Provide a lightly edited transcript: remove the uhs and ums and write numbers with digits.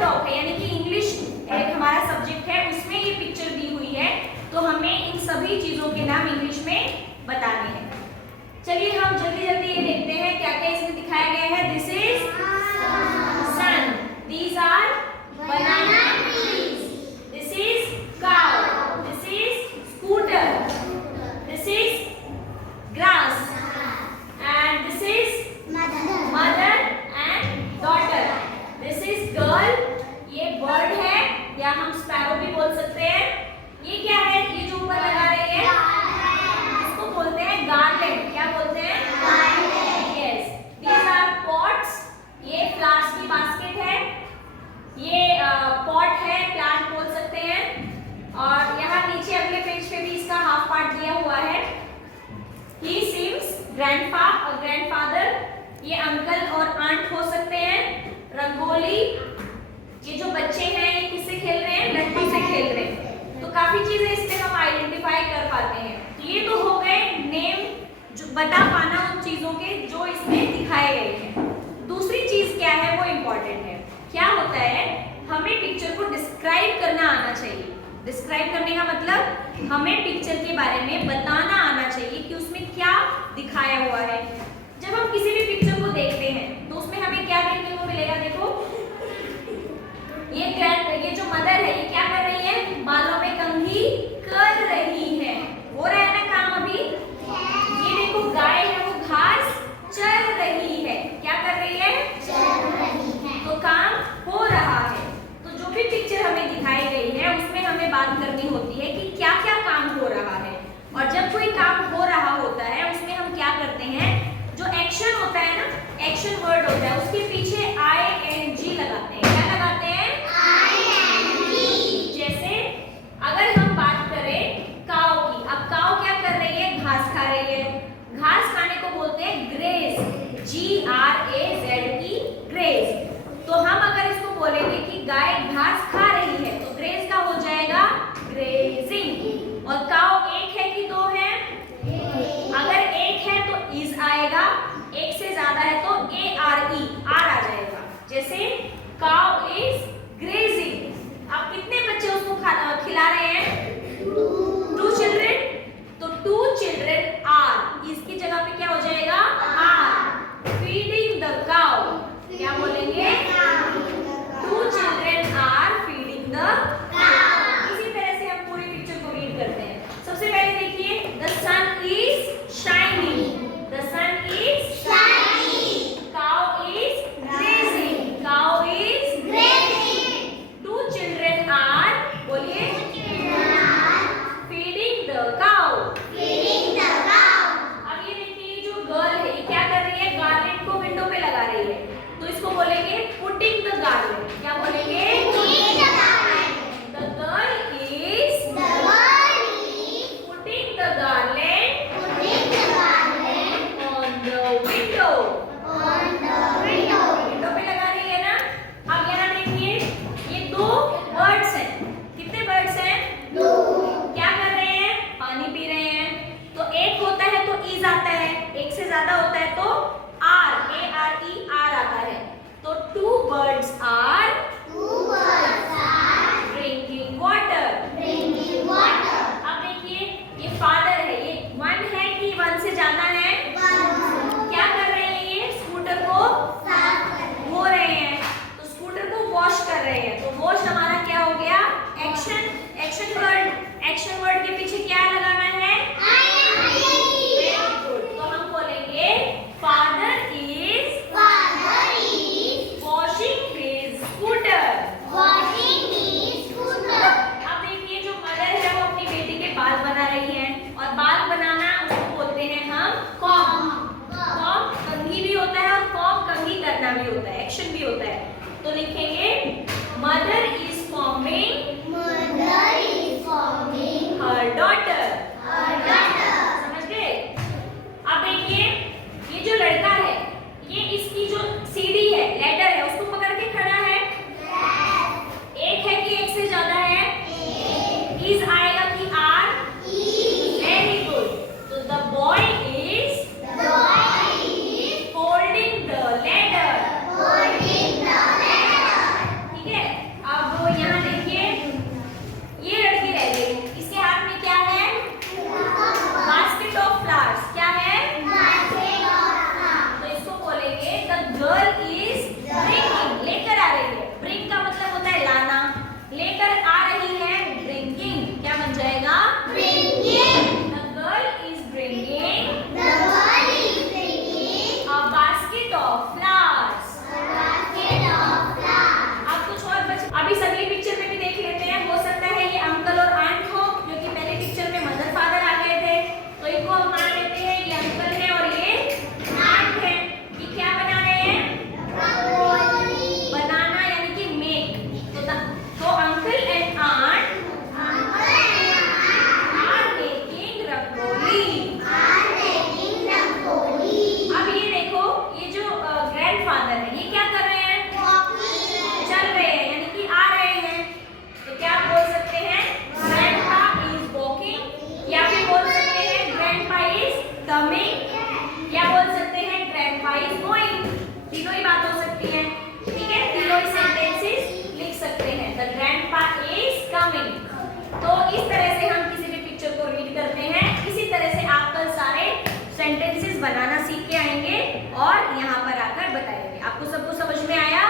Talk है, यानी कि इंग्लिश एक हमारा सब्जेक्ट है, उसमें ये पिक्चर दी हुई है, तो हमें इन सभी चीजों के नाम इंग्लिश में बताने हैं। चलिए हम जल्दी जल्दी ये देखते हैं क्या क्या इसमें दिखाया गया है। This is sun, these are banana trees, this is cow, this is scooter, this is grass and this is mother and daughter, this is girl, ये बर्ड है या हम स्पैरो भी बोल सकते हैं। ये क्या है, ये जो ऊपर लगा रही है इसको बोलते हैं गार्लैंड। क्या बोलते हैं? Garland. Yes, these are pots, ये फ्लावर्स की बास्केट है, ये पॉट है, प्लांट बोल सकते हैं। और यहाँ नीचे अगले पेज पे भी इसका हाफ पार्ट दिया हुआ है। ही सीम्स ग्रैंडपा और ग्रैंडफादर, ये अंकल और आंट हो सकते हैं। रंगोली, ये जो बच्चे हैं ये किससे खेल रहे हैं? लट्टू से खेल रहे हैं। तो काफी चीजें इसमें हम आइडेंटिफाई कर पाते हैं। तो ये तो हो गए नेम, जो बता पाना उन चीजों के जो इसमें दिखाए गए हैं। दूसरी चीज क्या है, वो इम्पोर्टेंट है। क्या होता है, हमें पिक्चर को डिस्क्राइब करना आना चाहिए। डिस्क्राइब करने का मतलब हमें पिक्चर के बारे में बताना आना चाहिए कि उसमें क्या दिखाया हुआ है। जब हम किसी भी पिक्चर को देखते हैं तो उसमें हमें क्या देखने को मिलेगा? देखो, ये जो मदर है ये क्या कर रही है? बालों में कंघी कर रही है। हो रहा है ना काम अभी? ये देखो गाय है, वो घास चर रही है। क्या कर रही है? चर रही है। तो काम हो रहा है। तो जो भी पिक्चर हमें दिखाई गई है उसमें हमें बात करनी होती है कि क्या क्या काम हो रहा है। और जब कोई काम हो रहा होता है उसमें हम क्या करते हैं, जो एक्शन होता है ना, एक्शन वर्ड होता है, उसके पीछे ING लगाते हैं। क्या लगाते हैं? ING। जैसे अगर हम बात करें काऊ की, अब काऊ क्या कर रही है? घास खा रही है। घास खाने को बोलते हैं ग्रेज, GRAZE, ग्रेज। तो हम अगर इसको बोलेंगे कि गाय घास खा रही है तो ग्रेज का हो जाएगा ग्रेजिंग। और काऊ एक है कि दो है? अगर एक है तो इज आएगा, एक से ज्यादा है तो ARE, आर आ जाएगा। जैसे काऊ इज ग्रेजिंग। अब कितने बच्चे उसको खिला रहे हैं? 2 चिल्ड्रेन। तो 2 चिल्ड्रेन आर, इसकी जगह पे क्या हो जाएगा? आर फीडिंग द काऊ। क्या बोलेंगे? 2 चिल्ड्रेन आर फीडिंग द काऊ। इसी तरह से हम पूरी पिक्चर को रीड करते हैं। सबसे पहले देखिए, the sun is shining, the sun is shining, cow is grazing, cow is grazing, 2 children are, बोलिए, feeding the cow, feeding the cow. अब ये देखिए, जो गर्ल है ये क्या कर रही है? गार्लैंड को विंडो पे लगा रही है। तो इसको बोलेंगे पुटिंग द गार्लैंड। क्या बोलेंगे? Putting the garland. The girl is putting the garland on the window, on the window, window पे लगा रही है ना। अब यहाँ देखिए, ये 2 बर्ड्स हैं। कितने बर्ड्स हैं? 2। क्या कर रहे हैं? पानी पी रहे हैं। तो एक होता है तो इज आता है, एक से ज्यादा होता है तो आर, ARE, आर आता है। तो 2 birds are drinking water, drinking water। अब देखिए, ये फादर है, ये 1 है कि 1 से ज्यादा है? 1। क्या कर रहे हैं? ये स्कूटर को धो रहे हैं। तो स्कूटर को वॉश कर रहे हैं। तो वॉश हमारा क्या हो गया? Action, action word. Action word के पीछे क्या लगाना है? Very good. तो हम बोलेंगे father is washing his scooter, washing his scooter. अब देखिए, जो मदर है वो अपनी बेटी के बाल बना रही है। और बाल बनाना उसको बोलते हैं हम कॉम। कॉम कंघी भी होता है और कॉम कंघी करना भी होता है, एक्शन भी होता है। तो लिखेंगे mother is combing her daughter, grandfather है, ये क्या कर रहे हैं? चल रहे हैं, यानी कि आ रहे हैं। तो क्या आप बोल सकते हैं ग्रैंडपा इज वॉकिंग, या फिर बोल सकते हैं ग्रैंडपा इज कमिंग, या बोल सकते हैं ग्रैंडपा इज गोइंग। तीनों ही बात हो सकती है, ठीक है। तीनों ही सेंटेंसेस लिख सकते हैं। The grandpa is coming. तो इस तरह से हम किसी भी पिक्चर को रीड करते हैं। इसी तरह से आप कल सारे सेंटेंसेस बनाना सीख के आएंगे और यहाँ पर आकर बताएंगे। आपको सबको समझ में आया?